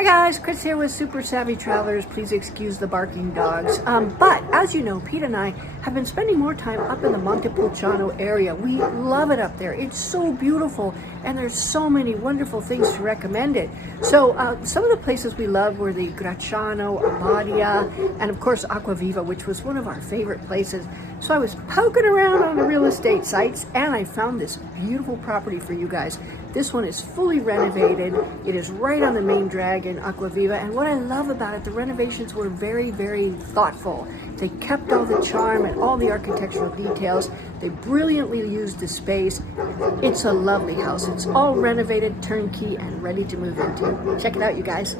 Hi guys, Chris here with Super Savvy Travelers. Please excuse the barking dogs. But as you know, Pete and I have been spending more time up in the Montepulciano area. We love it up there. It's so beautiful and there's so many wonderful things to recommend it. So some of the places we loved were the Gracciano, Abbadia, and of course Acquaviva, which was one of our favorite places. So I was poking around on the real estate sites and I found this beautiful property for you guys. This one is fully renovated. It is right on the main drag in Acquaviva, and what I love about it, the renovations were very, very thoughtful. They kept all the charm and all the architectural details. They brilliantly used the space. It's a lovely house. It's all renovated, turnkey, and ready to move into. Check it out, you guys.